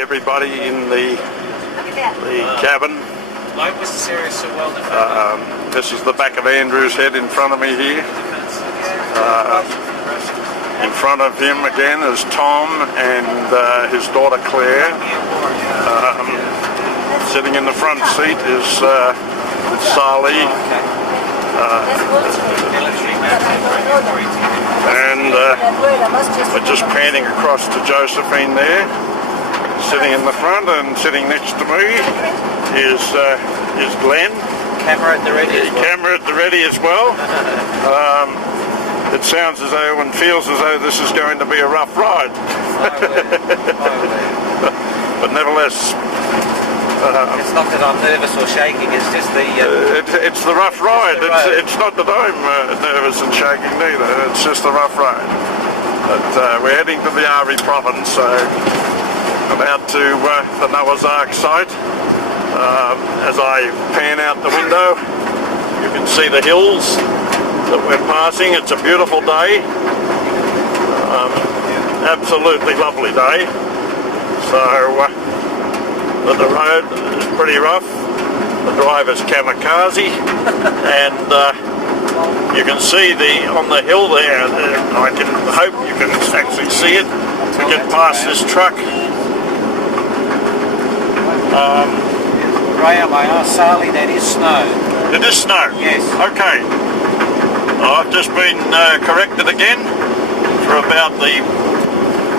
everybody in the cabin. Why was this area so well defined? This is the back of Andrew's head in front of me here. In front of him again is Tom and his daughter Claire. Sitting in the front seat is Sally. And we're just panning across to Josephine there, sitting in the front, and sitting next to me is Glenn. Camera at the ready as well. Camera at the ready as well. It sounds as though and feels as though this is going to be a rough ride. But nevertheless, it's not that I'm nervous or shaking, it's just the... it's the rough ride. It's not that I'm nervous and shaking neither, it's just the rough ride. But we're heading to the Ari province, so about to the Noah's Ark site. As I pan out the window, you can see the hills that we're passing. It's a beautiful day. Absolutely lovely day. So the road is pretty rough. The driver's kamikaze, and you can see on the hill there. I can hope you can actually see it. To get past this truck. Graham, I asked Sally, that is snow. It is snow? Yes. Okay. I've just been corrected again for about the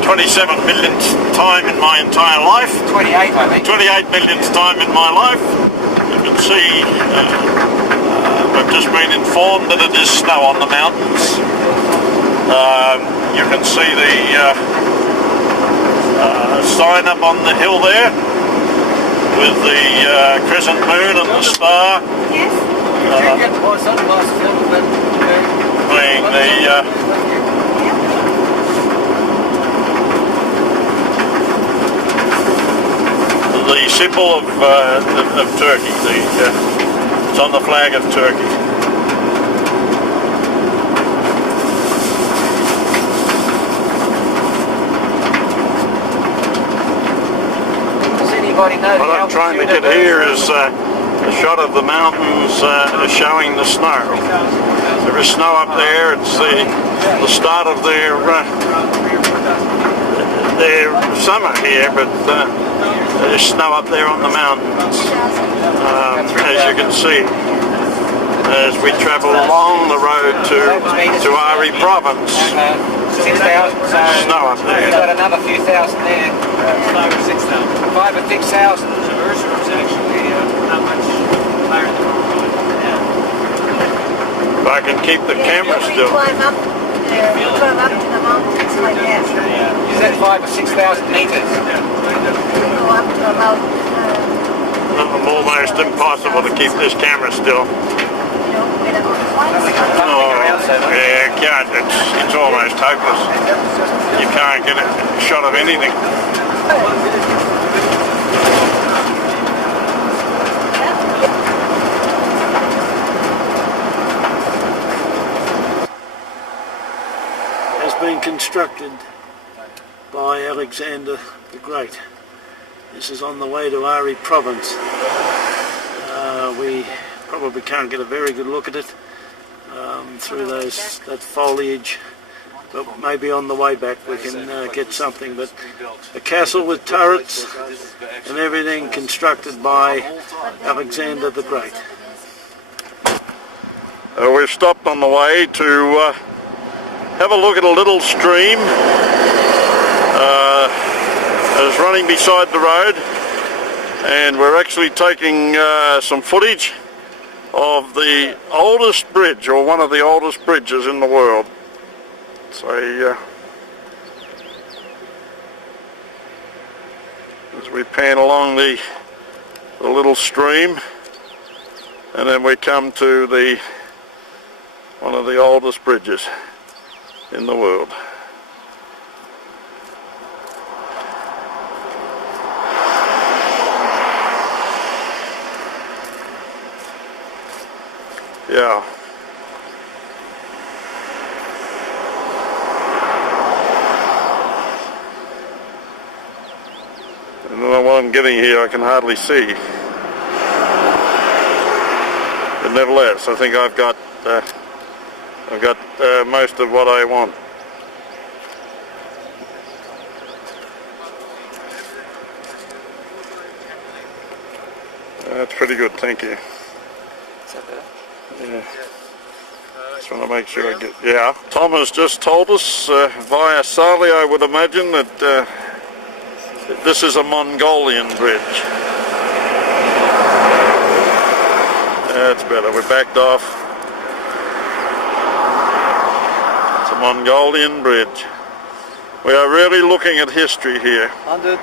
27 millionth time in my entire life. 28, I think. 28 millionth time in my life. You can see we've just been informed that it is snow on the mountains. You can see the sign up on the hill there with the crescent moon and the star. Yes. Being the symbol of Turkey. It's on the flag of Turkey. Does anybody know what I'm trying to get here is a shot of the mountains showing the snow. There is snow up there. It's the start of their summer here, but there's snow up there on the mountains, as you can see, as we travel along the road to Ari province. 6,000, so snow up there. We've got another few thousand there. 5 or 6,000. 5 or 6,000. Jerusalem's actually not much higher than If I can keep the camera still. Climb up to the mountains like that. Is that 5 or 6,000 meters? Go up to about... almost impossible to keep this camera still. Yeah, can't. It's almost hopeless. You can't get a shot of anything. Has been constructed by Alexander the Great. This is on the way to Ari province. We probably can't get a very good look at it through that foliage, but maybe on the way back we can get something. But a castle with turrets and everything constructed by Alexander the Great. We've stopped on the way to have a look at a little stream that's running beside the road, and we're actually taking some footage of the oldest bridge, or one of the oldest bridges in the world. So as we pan along the little stream, and then we come to one of the oldest bridges in the world. Yeah. And I'm getting here I can hardly see. But nevertheless, I think I've got most of what I want. That's pretty good, thank you. Yeah. Just want to make sure I get... Yeah, Tom has just told us via Sali, I would imagine, that this is a Mongolian bridge. That's better, we backed off. It's a Mongolian bridge. We are really looking at history here. 120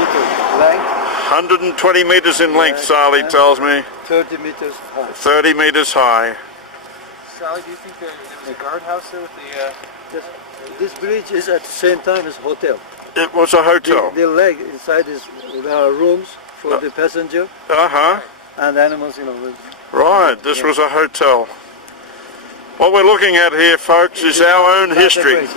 meters length. 120 meters in length, Sali tells me. 30 meters high. 30 meters high. Sally, do you think there was a guardhouse there with the... This bridge is at the same time as hotel. It was a hotel. The leg inside is there are rooms for the passenger Uh-huh. and animals, you know. Right, this was a hotel. What we're looking at here, folks, is our own history.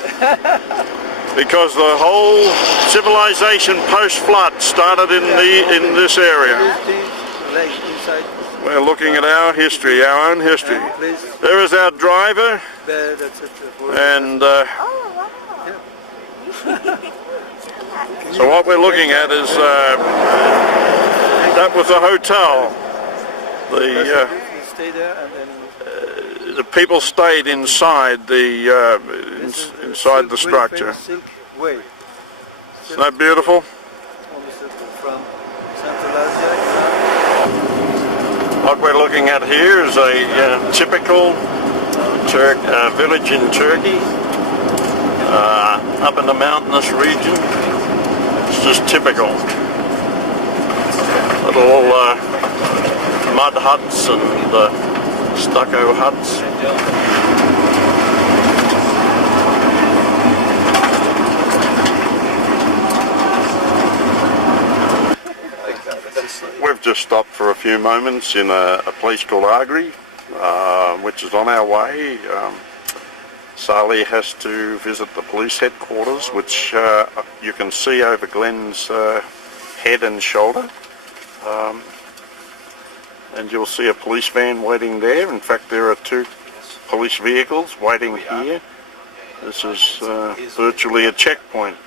Because the whole civilization post-flood started in this area. We're looking at our history, our own history. There is our driver, and so what we're looking at is that was a hotel. The people stayed inside the inside the structure. Isn't that beautiful? What we're looking at here is a typical village in Turkey, up in the mountainous region. It's just typical. Little mud huts and stucco huts. We've just stopped for a few moments in a place called Agri, which is on our way. Sali has to visit the police headquarters, which you can see over Glenn's head and shoulder. And you'll see a police van waiting there. In fact, there are 2 police vehicles waiting here. This is virtually a checkpoint.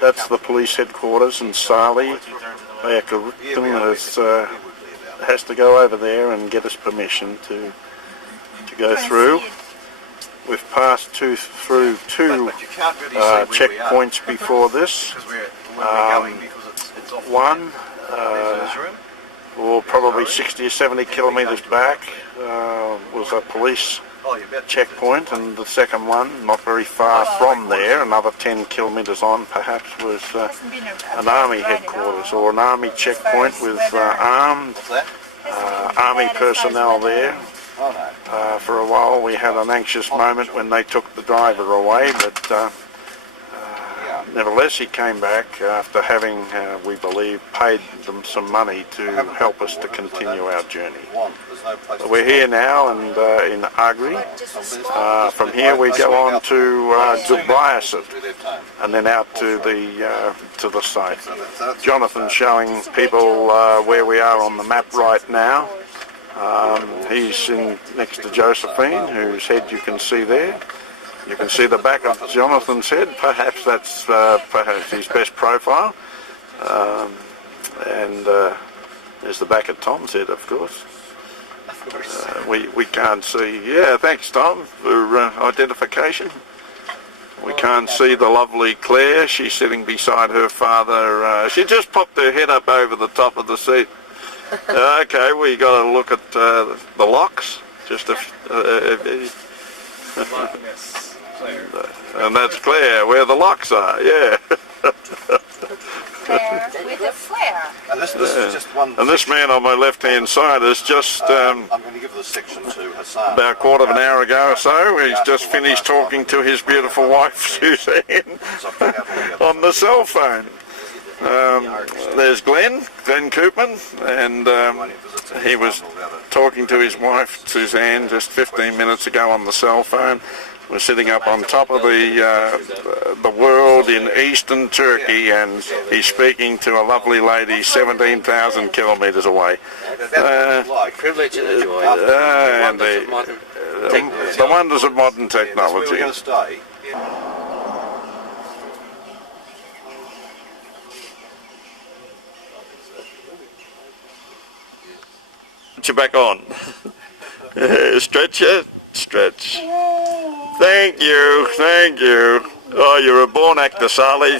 That's the police headquarters, and Sali has to go over there and get us permission to go through. We've passed through two checkpoints before this. One, probably 60 or 70 kilometres back, was a police checkpoint, and the second one, not very far from there, another 10 kilometres on perhaps, was an army headquarters or an army checkpoint with armed army personnel there. For a while we had an anxious moment when they took the driver away, but nevertheless he came back after having, we believe, paid them some money to help us to continue our journey. So we're here now and in Agri. From here we go on to Judaeo-Christian and then out to the site. Jonathan's showing people where we are on the map right now. He's next to Josephine, whose head you can see there. You can see the back of Jonathan's head. Perhaps that's perhaps his best profile. And there's the back of Tom's head, of course. We can't see. Yeah, thanks, Tom, for identification. We can't see the lovely Claire. She's sitting beside her father. She just popped her head up over the top of the seat. Okay, we got to look at the locks. And that's Claire, where the locks are. Yeah. Claire with a flare. And this is just one. And this man on my left-hand side is just I'm going to give this section to Hassan. about a quarter of an hour ago or so. He's just finished talking to his beautiful wife Suzanne on the cell phone. There's Glenn Koopman, and he was talking to his wife Suzanne just 15 minutes ago on the cell phone. We're sitting up on top of the world in eastern Turkey, and he's speaking to a lovely lady 17,000 kilometres away. Privilege and joy. And the wonders of modern technology. We're going to stay. Put you back on. Stretch it. Stretch. Thank you. Thank you. Oh, you're a born actor, Sally.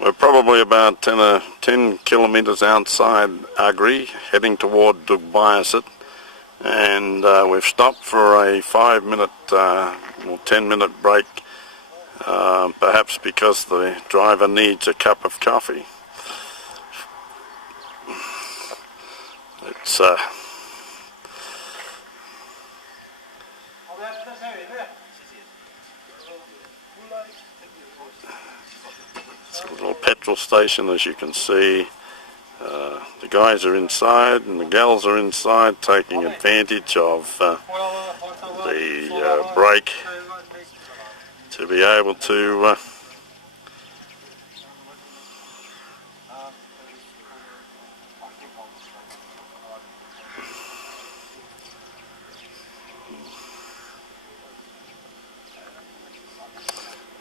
We're probably about 10 kilometres outside Agri, heading toward Dugbayasit, and we've stopped for a 5-minute or 10-minute break, perhaps because the driver needs a cup of coffee. It's a little petrol station, as you can see. The guys are inside and the gals are inside, taking advantage of the break to be able to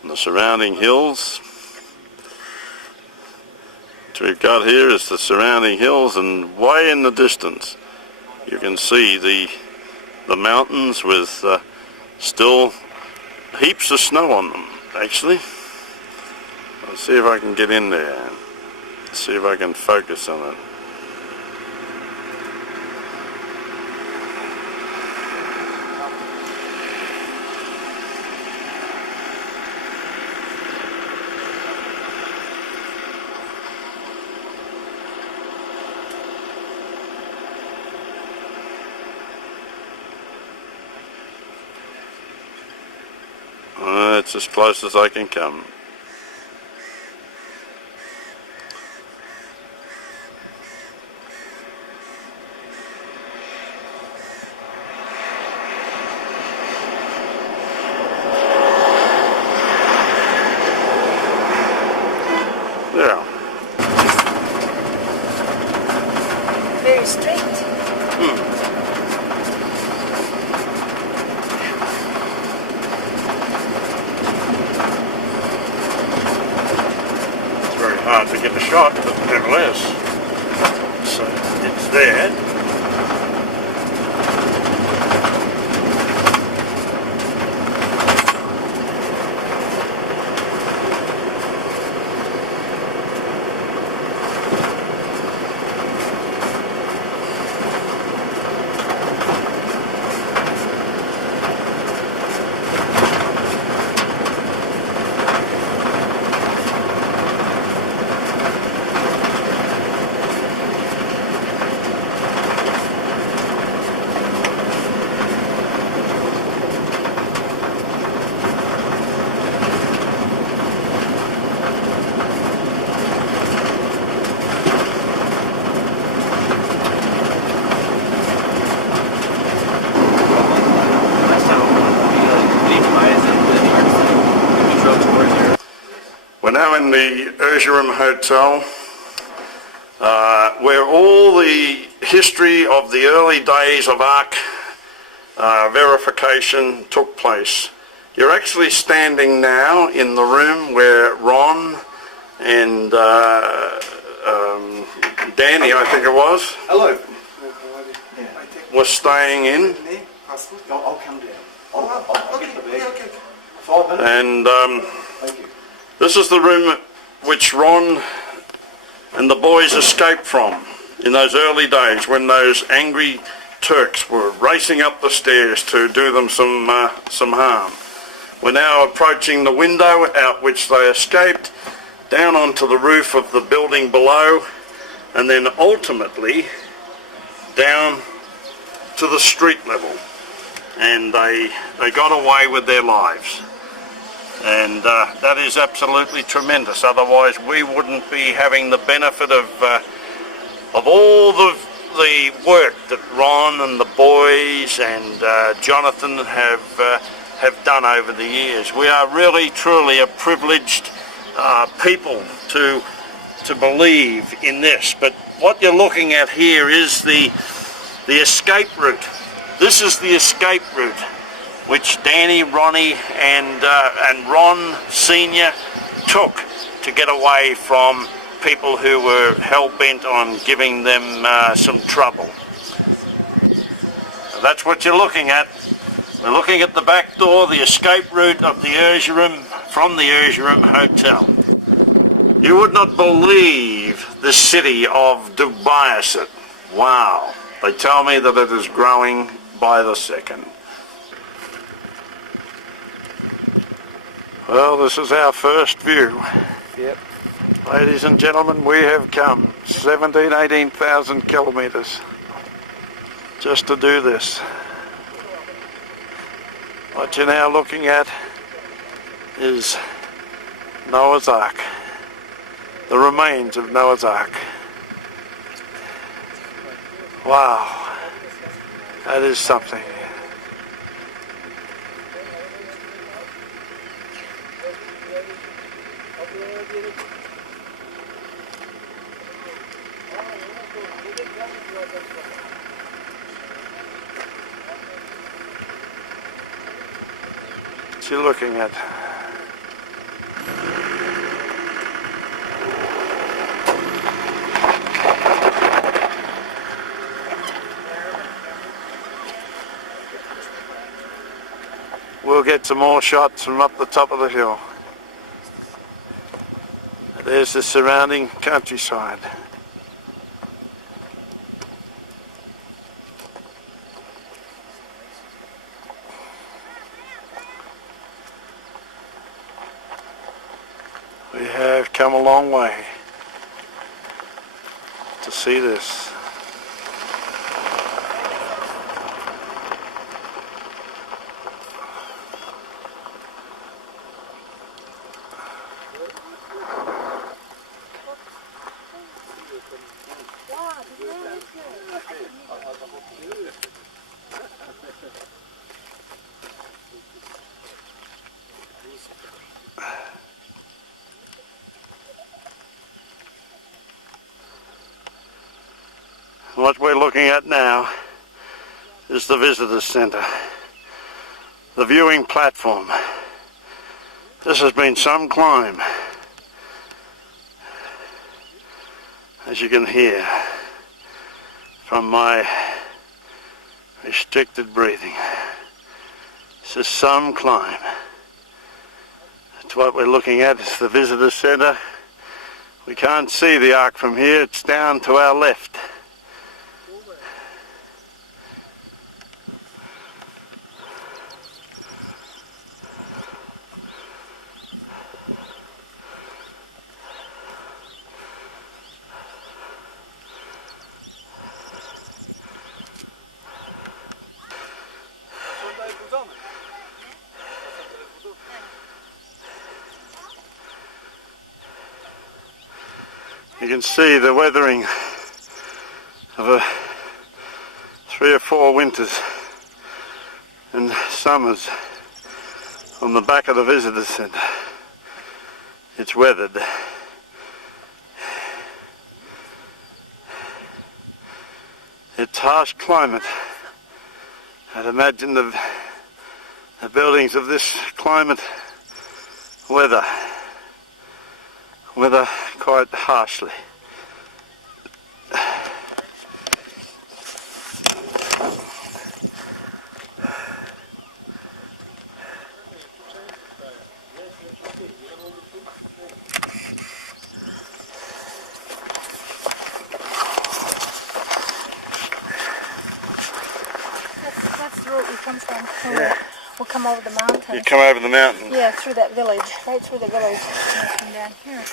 the surrounding hills. What we've got here is the surrounding hills, and way in the distance you can see the mountains with still heaps of snow on them, actually. I'll see if I can get in there, see if I can focus on it. It's as close as I can come. Yeah. Very straight. Hard to get a shot, but nevertheless, so it's there. We're now in the Erzurum Hotel, where all the history of the early days of Ark verification took place. You're actually standing now in the room where Ron and Danny, I think it was, Hello. was staying in. I'll come down. I'll get the bag. 5 minutes. And Thank you. this is the room which Ron and the boys escaped from in those early days when those angry Turks were racing up the stairs to do them some harm. We're now approaching the window out which they escaped, down onto the roof of the building below, and then ultimately down to the street level. And they got away with their lives. And that is absolutely tremendous. Otherwise we wouldn't be having the benefit of all the work that Ron and the boys and Jonathan have done over the years. We are really truly a privileged people to believe in this. But what you're looking at here is the escape route. This is the escape route which Danny, Ronnie and Ron Senior took to get away from people who were hell-bent on giving them some trouble. So that's what you're looking at. We're looking at the back door, the escape route of the Erzurum, from the Erzurum Hotel. You would not believe the city of Dubai. Wow. They tell me that it is growing by the second. Well, this is our first view. Yep. Ladies and gentlemen, we have come 18,000 kilometres just to do this. What you're now looking at is Noah's Ark, the remains of Noah's Ark. Wow, that is something. What you're looking at. We'll get some more shots from up the top of the hill. There's the surrounding countryside. We have come a long way to see this. What we're looking at now is the visitor center, the viewing platform. This has been some climb, as you can hear from my restricted breathing. This is some climb. That's what we're looking at, is the visitor center. We can't see the ark from here, it's down to our left. You can see the weathering of 3 or 4 winters and summers on the back of the visitor centre. It's weathered. It's harsh climate. I'd imagine the buildings of this climate weather quite harshly. That's the road we come from. Yeah. We'll come over the mountain. You come over the mountain. Yeah, through that village, right through the village. And come down here.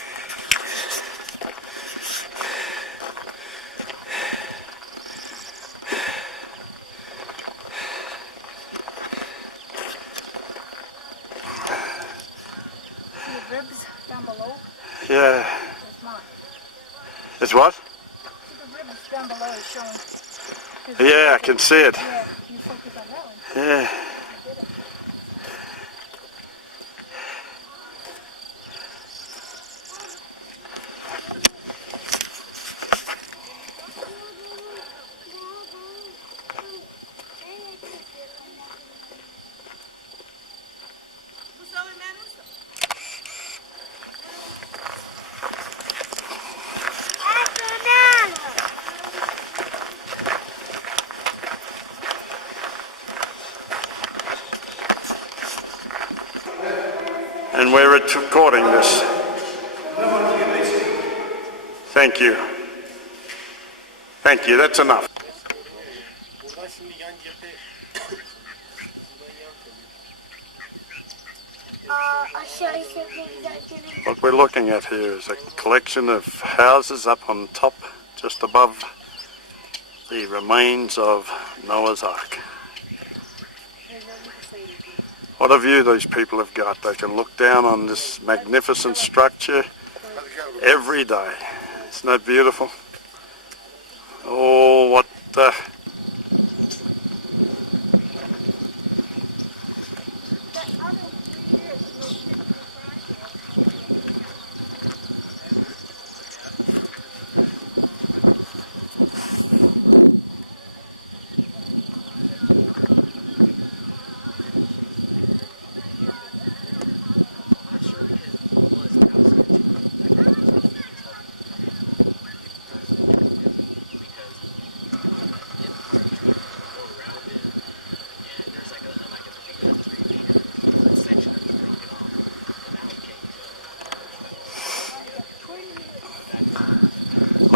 See the ribs down below? Yeah. There's mine. It's what? See the ribs down below is showing. Yeah, I can see it. Yeah, you focus on that one. Yeah. And we're recording this. Thank you. Thank you, that's enough. What we're looking at here is a collection of houses up on top, just above the remains of Noah's Ark. What a view these people have got. They can look down on this magnificent structure every day. Isn't that beautiful? Oh, what the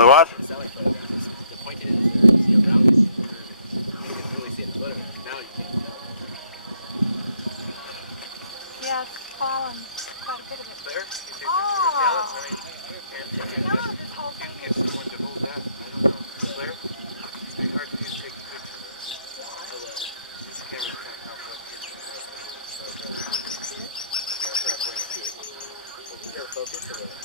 what? The point is, around this, you can really see it in the photograph. Now you can't tell. Yeah, it's fallen quite a bit of it. There? Oh! No, this whole thing Get someone to hold that. I don't know. Claire? It's pretty hard for you to take a picture. So this camera's kind of complex. So I'll try to point it to it. Well, we gotta focus or what?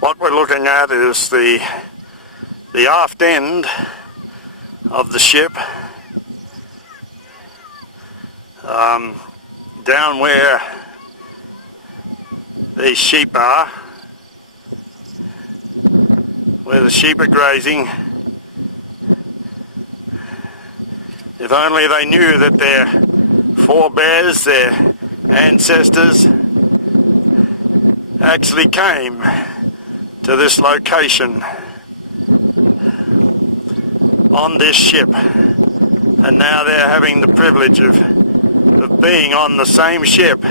What we're looking at is the aft end of the ship, down where these sheep are, where the sheep are grazing. If only they knew that their forebears, their ancestors, actually came to this location on this ship, and now they're having the privilege of being on the same ship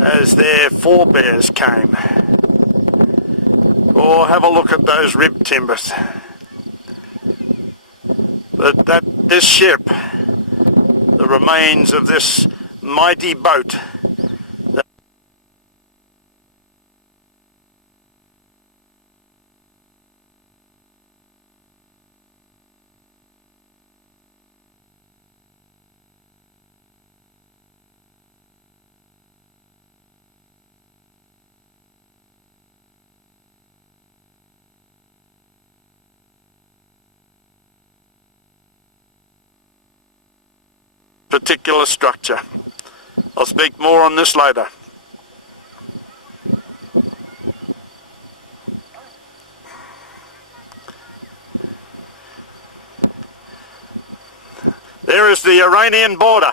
as their forebears came. Or have a look at those rib timbers. This ship, the remains of this mighty boat, particular structure. I'll speak more on this later. There is the Iranian border,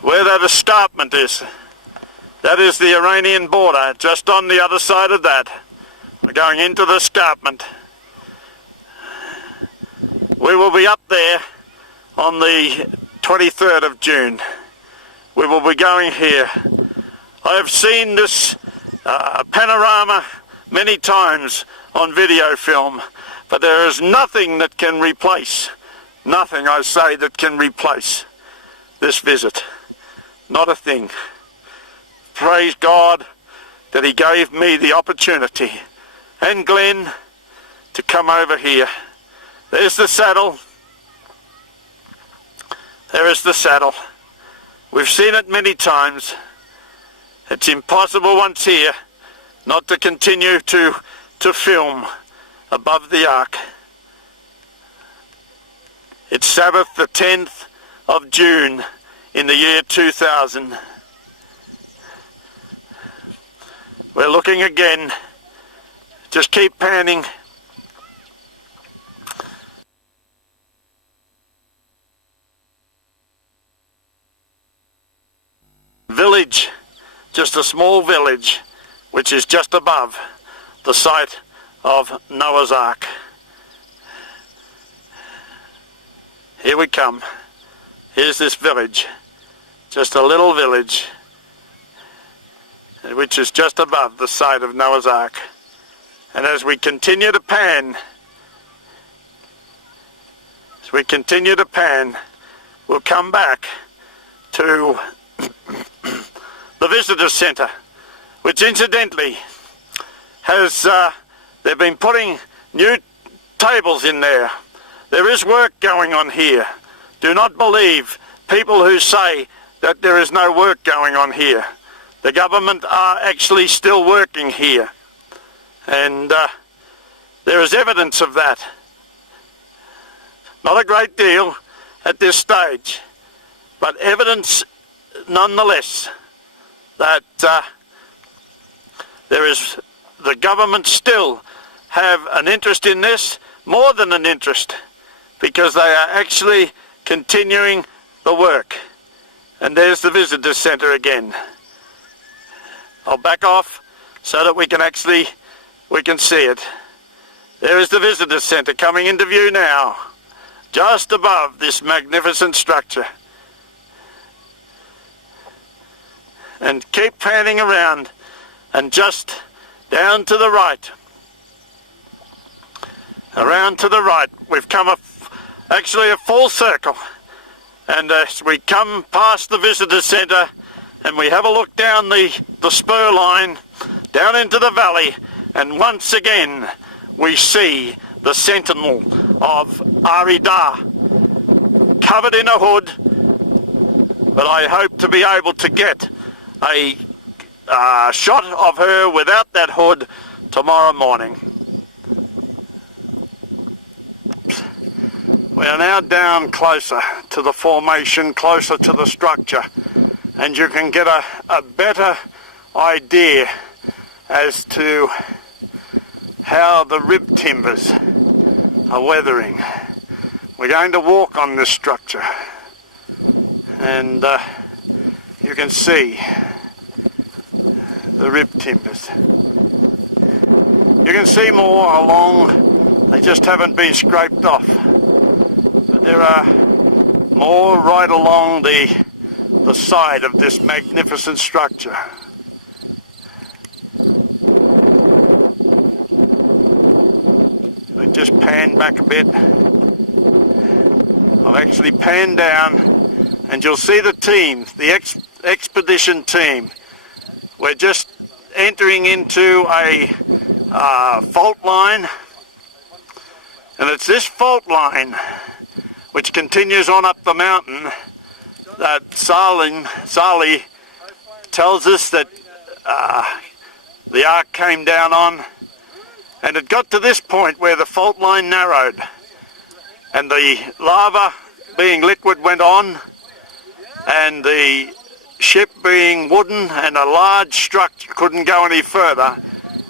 where that escarpment is. That is the Iranian border, just on the other side of that. We're going into the escarpment. We will be up there on the 23rd of June. We will be going here. I have seen this panorama many times on video film, but there is nothing that can replace, nothing I say that can replace this visit. Not a thing. Praise God that he gave me the opportunity, and Glenn, to come over here. There's the saddle. There is the saddle. We've seen it many times. It's impossible once here not to continue to film above the ark. It's Sabbath the 10th of June in the year 2000. We're looking again. Just keep panning. Village, just a small village, which is just above the site of Noah's Ark. Here we come. Here's this village, just a little village, which is just above the site of Noah's Ark. And as we continue to pan, we'll come back to the visitor center, which incidentally has, they've been putting new tables in there. There is work going on here. Do not believe people who say that there is no work going on here. The government are actually still working here. And there is evidence of that. Not a great deal at this stage, but evidence nonetheless that the government still have an interest in this, more than an interest, because they are actually continuing the work. And there's the visitor center again. I'll back off so that we can see it. There is the visitor center coming into view now, just above this magnificent structure. And keep panning around, and just down to the right. Around to the right. We've come actually a full circle. And as we come past the visitor center and we have a look down the spur line, down into the valley, and once again we see the sentinel of Aridah, covered in a hood, but I hope to be able to get a shot of her without that hood tomorrow morning. We are now down closer to the formation, closer to the structure, and you can get a better idea as to how the rib timbers are weathering. We're going to walk on this structure, and you can see the rib timbers. You can see more along, they just haven't been scraped off. But there are more right along the side of this magnificent structure. We just pan back a bit. I've actually panned down, and you'll see the team, the expedition team. We're just entering into a fault line, and it's this fault line which continues on up the mountain that Sali tells us that the ark came down on, and it got to this point where the fault line narrowed and the lava being liquid went on, and the ship being wooden and a large structure couldn't go any further,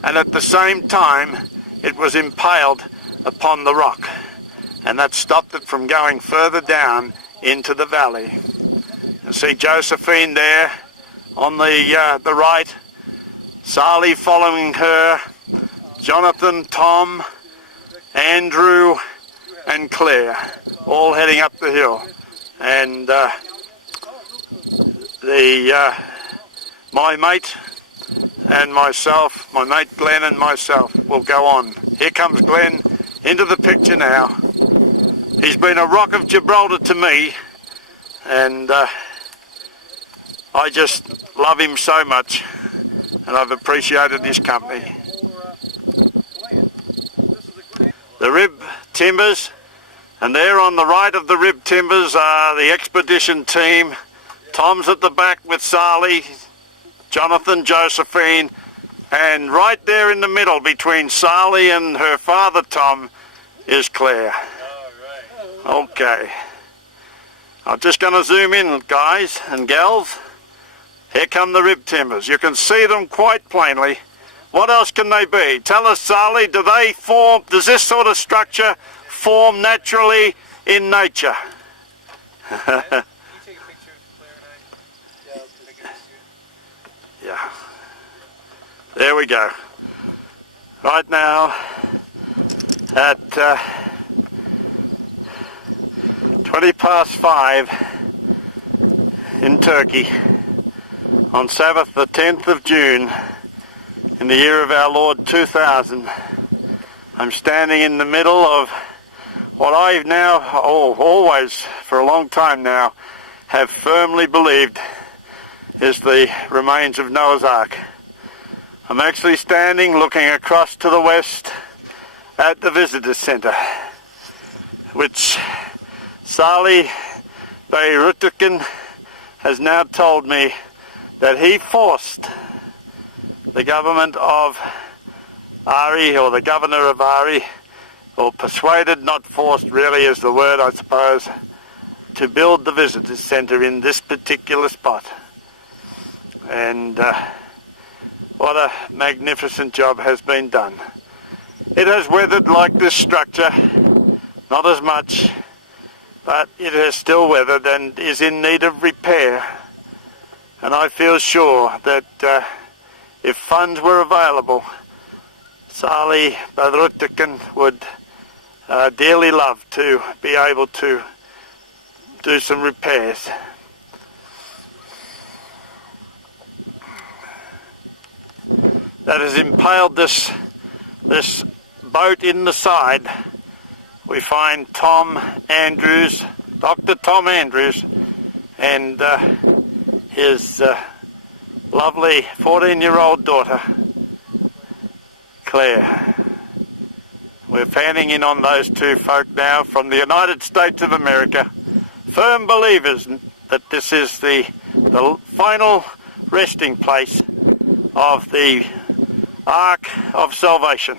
and at the same time it was impaled upon the rock, and that stopped it from going further down into the valley. You see Josephine there on the right, Sali following her, Jonathan, Tom, Andrew and Claire, all heading up the hill. And my mate and myself, my mate Glenn and myself, will go on. Here comes Glenn into the picture now. He's been a rock of Gibraltar to me, and I just love him so much, and I've appreciated his company. The rib timbers, and there on the right of the rib timbers are the expedition team. Tom's at the back with Sally, Jonathan, Josephine, and right there in the middle between Sally and her father Tom is Claire. Okay. I'm just going to zoom in, guys and gals. Here come the rib timbers. You can see them quite plainly. What else can they be? Tell us, Sally, does this sort of structure form naturally in nature? Yeah. There we go. Right now at 5:20 in Turkey on Sabbath the 10th of June in the year of our Lord 2000. I'm standing in the middle of what I've now, always for a long time now, have firmly believed is the remains of Noah's Ark. I'm actually standing looking across to the west at the visitor centre, which Sali Beirutikan has now told me that he forced the government of Ari, or the governor of Ari, or persuaded, not forced really is the word I suppose, to build the visitor centre in this particular spot. And what a magnificent job has been done. It has weathered like this structure, not as much, but it has still weathered and is in need of repair. And I feel sure that if funds were available, Sali Badrutikan would dearly love to be able to do some repairs. That has impaled this boat in the side. We find Tom Andrews, Dr. Tom Andrews, and his lovely 14-year-old daughter, Claire. We're fanning in on those two folk now from the United States of America, firm believers that this is the final resting place of the Ark of Salvation.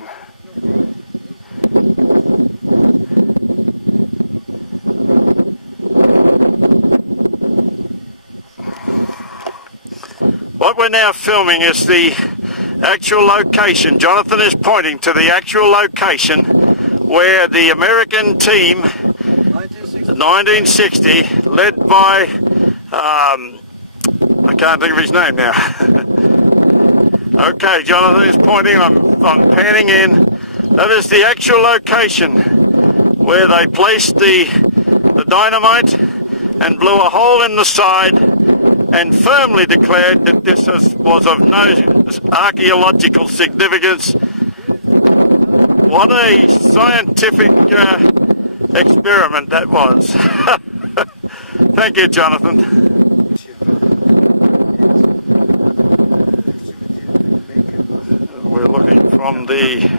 What we're now filming is the actual location. Jonathan is pointing to the actual location where the American team, 1960, led by, I can't think of his name now. Okay, Jonathan is pointing, I'm panning in. That is the actual location where they placed the dynamite and blew a hole in the side and firmly declared that this was of no archaeological significance. What a scientific experiment that was. Thank you, Jonathan. We're looking from the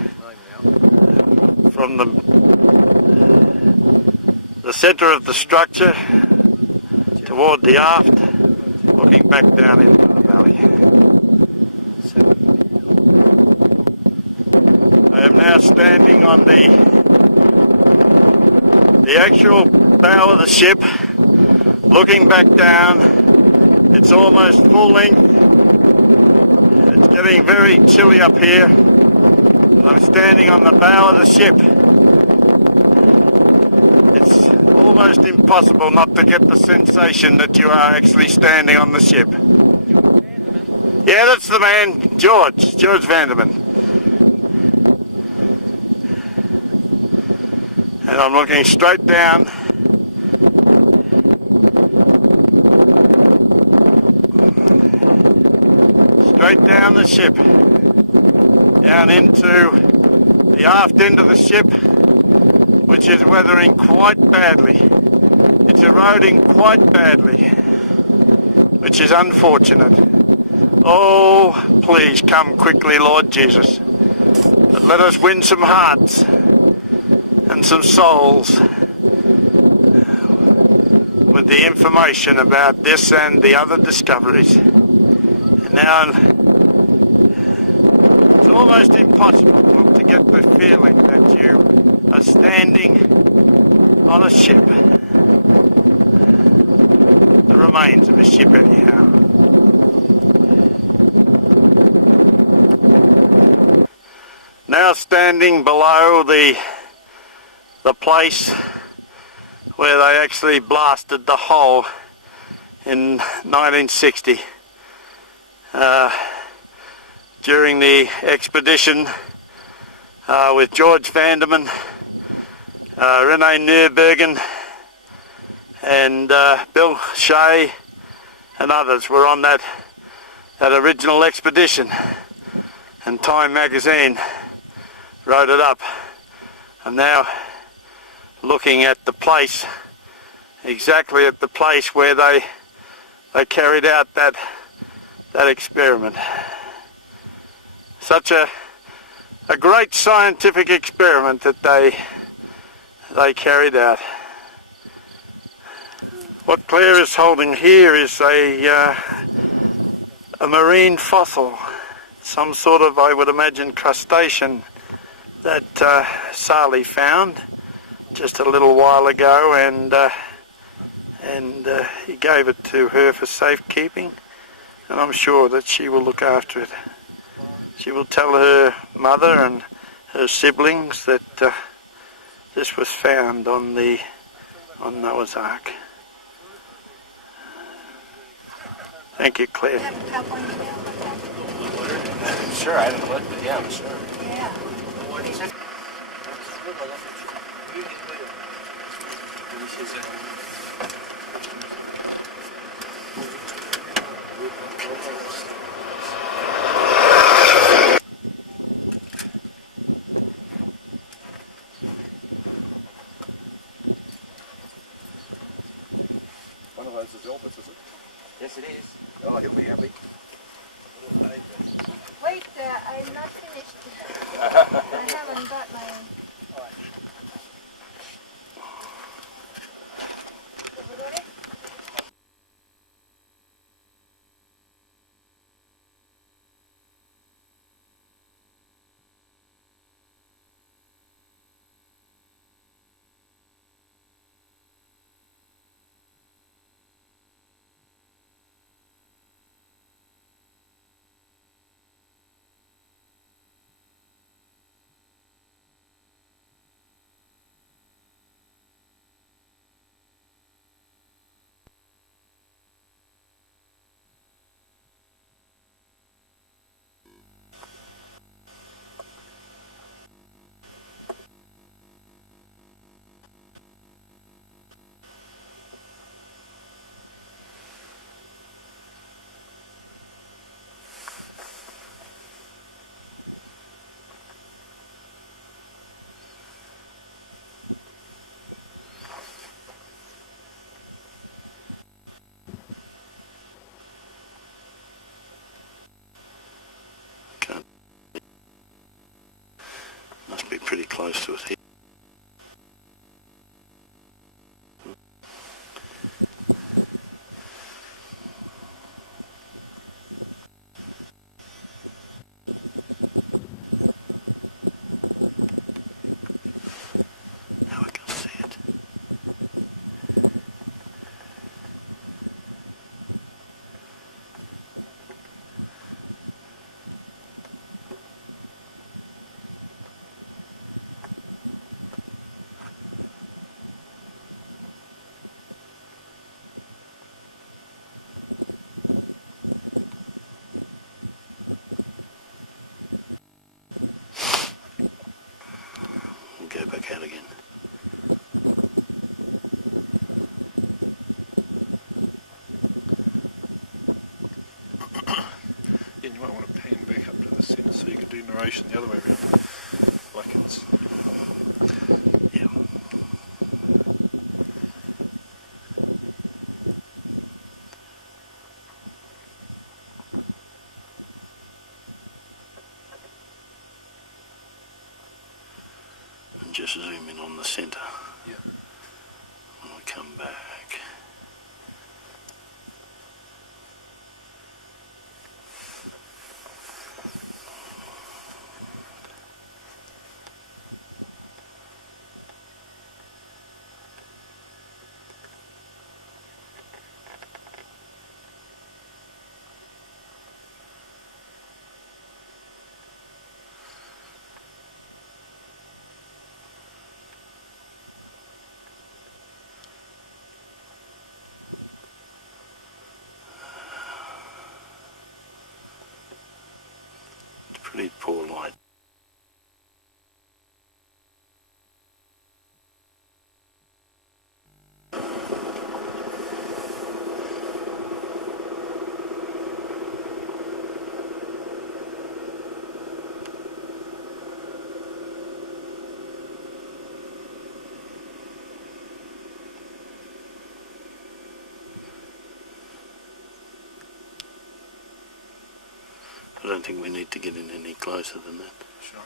center of the structure toward the aft, looking back down into the valley. I am now standing on the actual bow of the ship, looking back down. It's almost full length. It's getting very chilly up here. I'm standing on the bow of the ship. It's almost impossible not to get the sensation that you are actually standing on the ship. Yeah, that's the man, George Vanderman. And I'm looking straight down. straight down the ship, down into the aft end of the ship, which is weathering quite badly. It's eroding quite badly, which is unfortunate. Oh, please come quickly, Lord Jesus. But let us win some hearts and some souls with the information about this and the other discoveries. And now it's almost impossible not to get the feeling that you are standing on a ship. The remains of a ship anyhow. Now standing below the place where they actually blasted the hole in 1960 during the expedition with George Vanderman, Rene Nürbergen and Bill Shea and others were on that original expedition, and Time magazine wrote it up. I'm now looking at the place, exactly at the place where they carried out that experiment. Such a great scientific experiment that they carried out. What Claire is holding here is a marine fossil, some sort of, I would imagine, crustacean that Sally found just a little while ago, and he gave it to her for safekeeping, and I'm sure that she will look after it. She will tell her mother and her siblings that this was found on Noah's Ark. Thank you, Claire. Sure, I haven't looked, but yeah, I'm sure. Yeah. One of those is Elvis, is it? Yes, it is. Oh, he'll be happy. Wait, I'm not finished. I haven't got my... Must be pretty close to it here. Now I can see it. Go back out again. You might could do narration the other way around. Like it's... Yeah. And just zoom in on the centre. Yeah. And I'll come back. Pretty poor light. I don't think we need to get in any closer than that. Sure.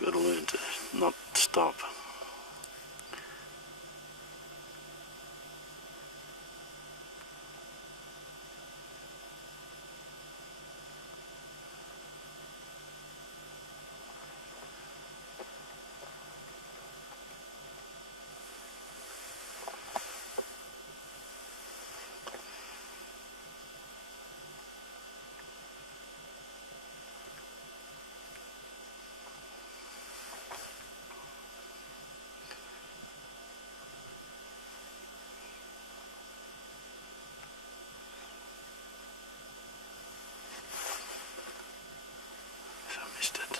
You've got to learn to not stop. So I missed it.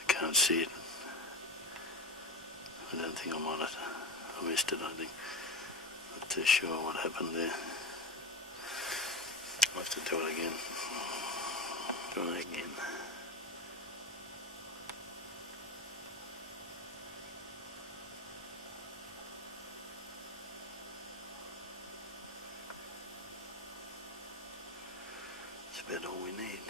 I can't see it. I don't think I'm on it. I missed it, I think. Not too sure what happened there. I'll have to do it again. Try again. It's about all we need.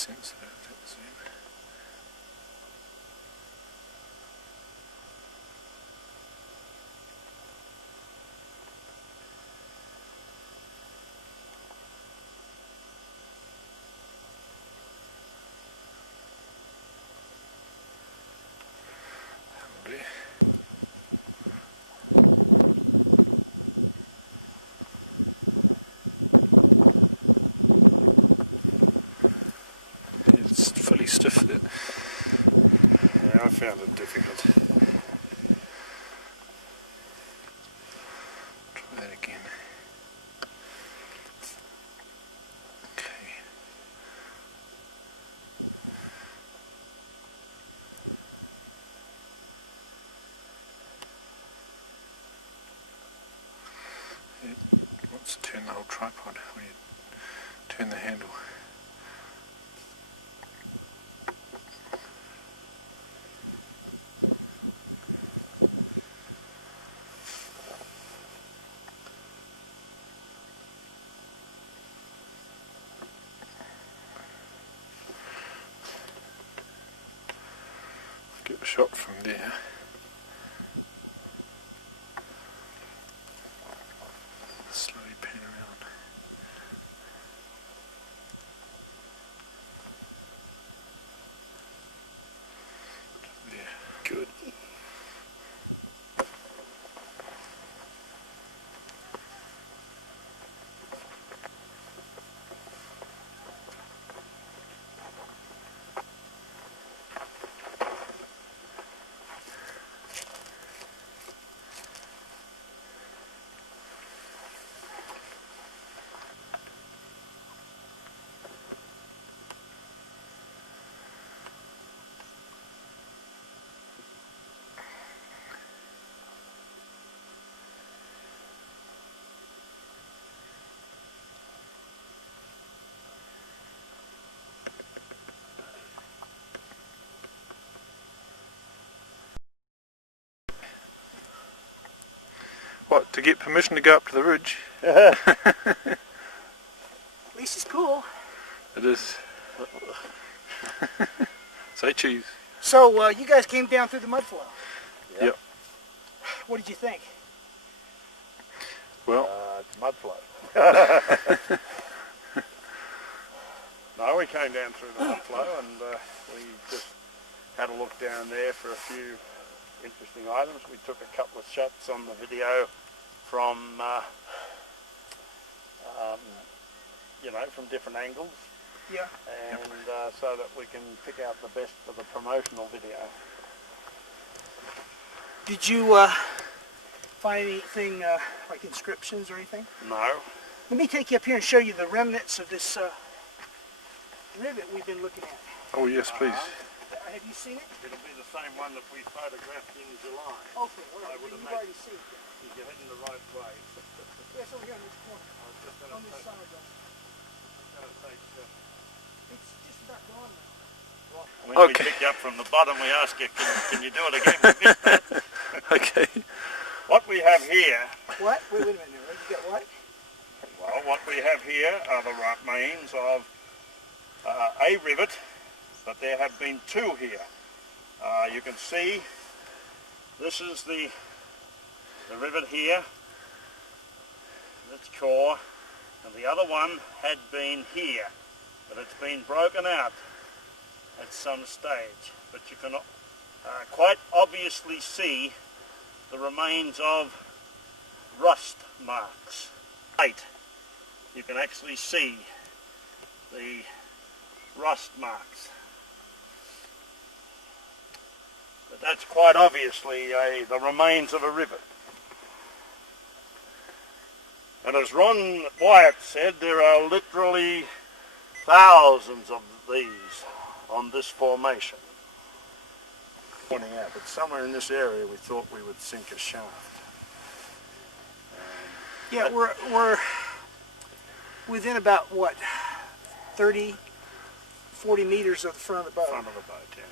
sense of it. It's fully stiff there. Yeah, I found it difficult. Try that again. Okay. It wants to turn the whole tripod when you turn the handle. Get a shot from there. Slowly pan around. There, good. What, to get permission to go up to the ridge? At least it's cool. It is. Say cheese. So, you guys came down through the mud flow. Yep. What did you think? Well, It's mud flow. No, we came down through the mud flow and we just had a look down there for a few interesting items. We took a couple of shots on the video from, from different angles. Yeah. And so that we can pick out the best for the promotional video. Did you find anything like inscriptions or anything? No. Let me take you up here and show you the remnants of this rivet we've been looking at. oh yes, please. Have you seen it? It'll be the same one that we photographed in July. Okay, all right. I would You've imagine. already seen it. If you're heading the right way. Yes, over here on this corner. I was just On going this to side, though. take It's just about gone now. when we Okay. pick you up from the bottom, we ask you, can you do it again? We missed that. Okay. What we have here, What? Wait a minute. You got what? well, what we have here are the remains of a rivet, but there have been two here. You can see this is the rivet here, its core, and the other one had been here, but it's been broken out at some stage. But you can quite obviously see the remains of rust marks. You can actually see the rust marks. But that's quite obviously the remains of a rivet. And as Ron Wyatt said, there are literally thousands of these on this formation. Pointing out that somewhere in this area we thought we would sink a shaft. Yeah, we're within about, what, 30, 40 meters of the front of the boat. Front of the boat, yeah.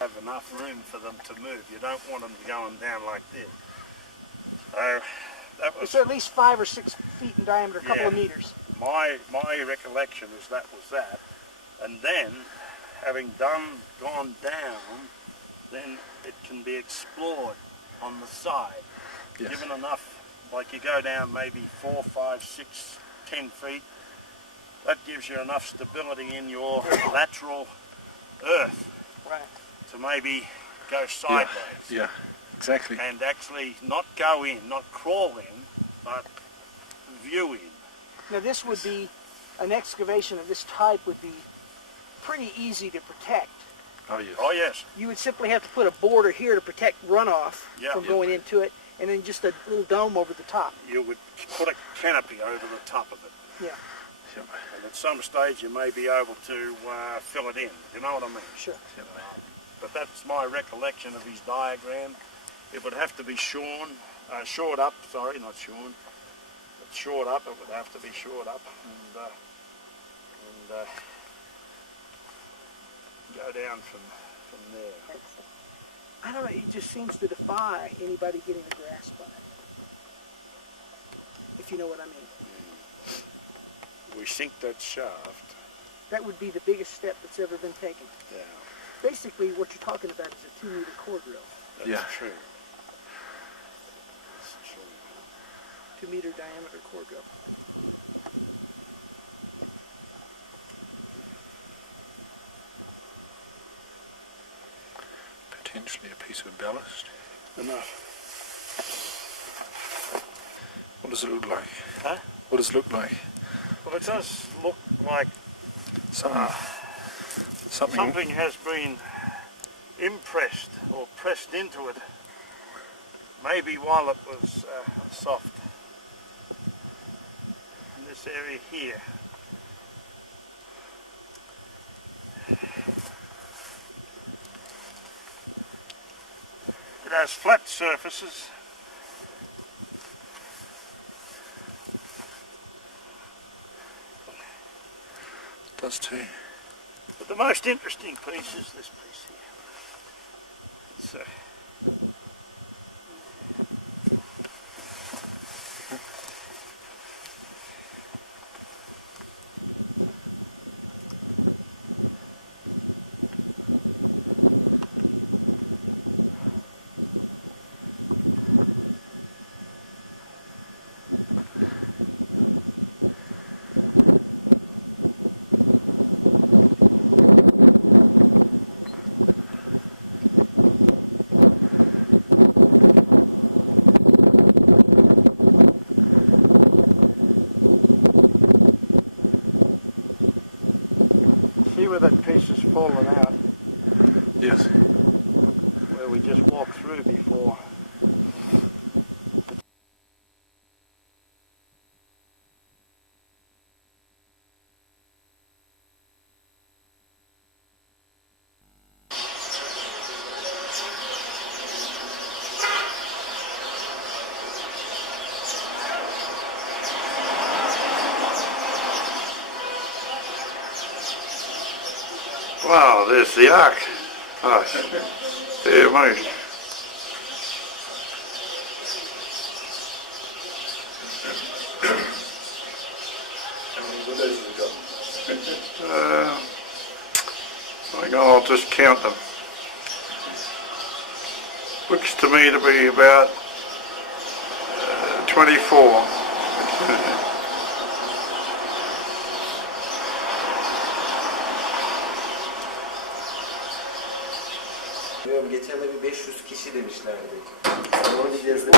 Have enough room for them to move. You don't want them going down like this. So that was It's at least 5 or 6 feet in diameter, a couple of Yeah. meters. my recollection is that was that. And then, having gone down, then it can be explored on the side. Yes. Given enough, like you go down maybe 4, 5, 6, 10 feet, that gives you enough stability in your lateral earth Right. to maybe go sideways. Yeah, exactly. And actually not go in, not crawl in, but view in. Now this would be, an excavation of this type would be pretty easy to protect. Oh, yes. Oh yes. You would simply have to put a border here to protect runoff Yeah. from going into it, and then just a little dome over the top. You would put a canopy over the top of it. Yeah, Yep. And at some stage you may be able to fill it in. You know what I mean? sure. But that's my recollection of his diagram. It would have to be shored up, sorry, not shorn. But shored up, it would have to be shored up and go down from there. I don't know, it just seems to defy anybody getting a grasp on it. If you know what I mean. We sink that shaft. That would be the biggest step that's ever been taken. Yeah, Basically, what you're talking about is a 2-meter core drill. that's Yeah. true. That's true. 2-meter diameter core drill. Potentially a piece of ballast. Enough. What does it look like? Huh? What does it look like? Well, it does look like Something. something has been impressed or pressed into it, maybe while it was soft. In this area here. It has flat surfaces. It does too. But the most interesting piece is this piece here. It's, see where that piece has fallen out, Yes. where we just walked through before. Wow, there's the ark. Oh, dear me. I think I'll just count them. Looks to me to be about 24. Bilmiyorum, geçen de bir 500 kişi demişlerdi. Onu bir gezdim.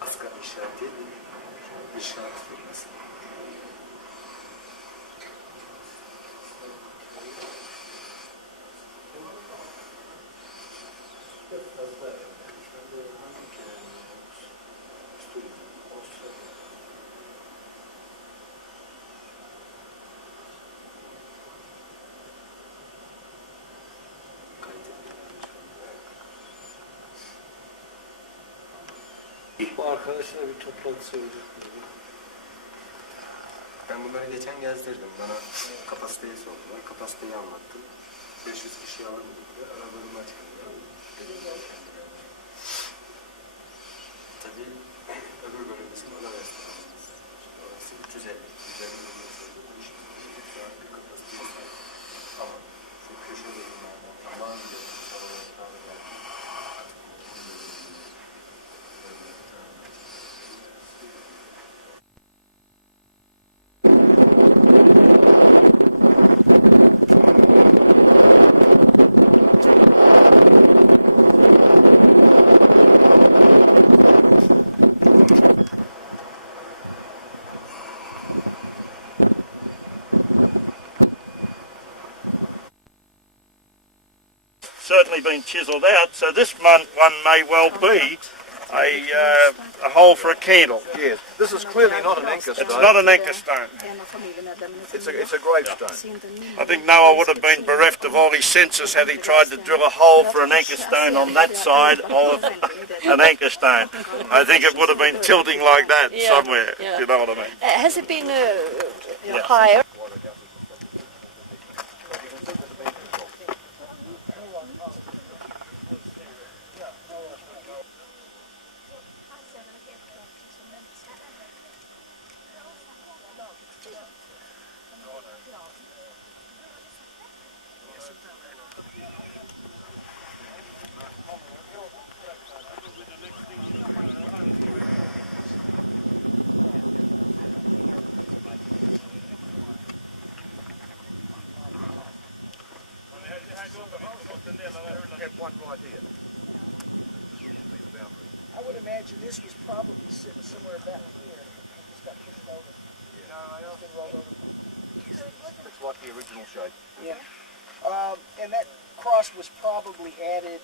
Asgari işareti, inşaat firması. Bu arkadaşına bir toplantısı olacak. Ben bunları geçen gezdirdim. Bana kapasiteyi sordular. Kapasiteyi anlattım. 500 kişi alır mı dediler. Aralarını açıkladılar. Tabii öbür bölümümüzü bana verdiler. Orası 350. 350 milyon şu an bir kapasiteye sahip. Ama şu köşe bölümlerden tamamıyla certainly been chiselled out, so this one may well be a hole for a candle. Yes, this is clearly not an anchor stone. It's not an anchor stone. It's a gravestone. I think Noah would have been bereft of all his senses had he tried to drill a hole for an anchor stone on that side of an anchor stone. I think it would have been tilting like that somewhere, if you know what I mean. Has it been higher? One right here. I would imagine this was probably sitting somewhere back here. And just got pushed over. It's been rolled over. It's like the original shape. Yeah. And that cross was probably added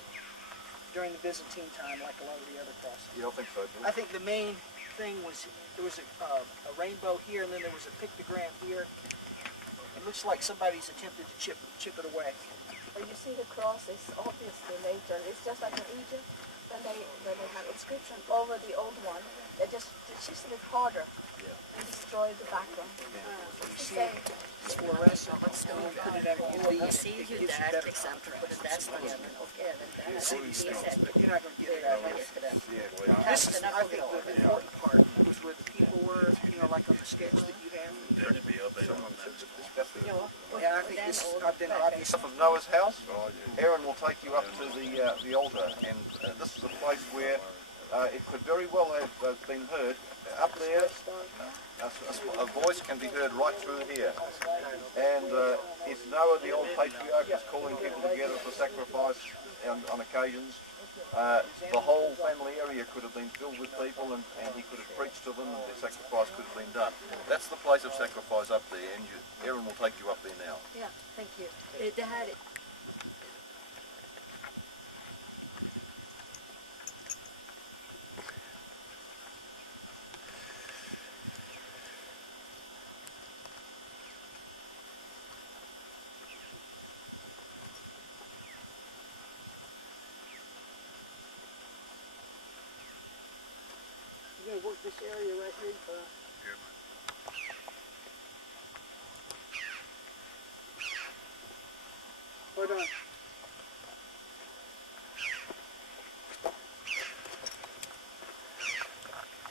during the Byzantine time, like a lot of the other crosses. Yeah, I think so too. I think the main thing was there was a rainbow here, and then there was a pictogram here. It looks like somebody's attempted to chip it away. You see the cross is obviously later. It's just like in Egypt when they have inscription over the old one. They just chisel it harder and destroy the background. You see it's fluorescent. Put it over UV. Man ser ju där till exempel på den där stenen och även där. You're not going to get it out of This is, I think, the important part was where the people were, like on the sketch that you have. Yeah, I think this, I've been obvious. Of Noah's house, Aaron will take you up to the altar, and this is a place where it could very well have been heard. Up there, a voice can be heard right through here. And if Noah, the old patriarch, is calling people together for sacrifice on occasions, the whole family area could have been filled with people, and he could have preached to them, and their sacrifice could have been done. That's the place of sacrifice up there, and Aaron will take you up there now. Yeah, thank you. Det här är... You're going to work this area right here. Hold on.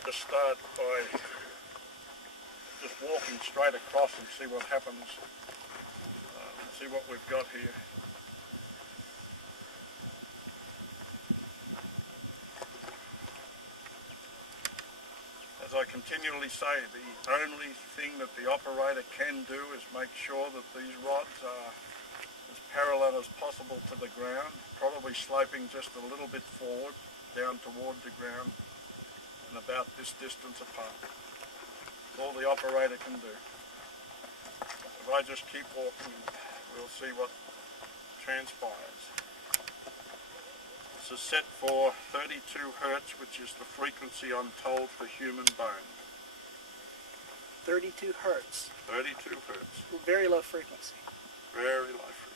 Just start by just walking straight across and see what happens. See what we've got here. As I continually say, the only thing that the operator can do is make sure that these rods are as parallel as possible to the ground, probably sloping just a little bit forward, down toward the ground, and about this distance apart. That's all the operator can do. If I just keep walking, we'll see what transpires. This is set for 32 hertz, which is the frequency I'm told for human bone. 32 hertz. 32 hertz. Very low frequency. Very low frequency.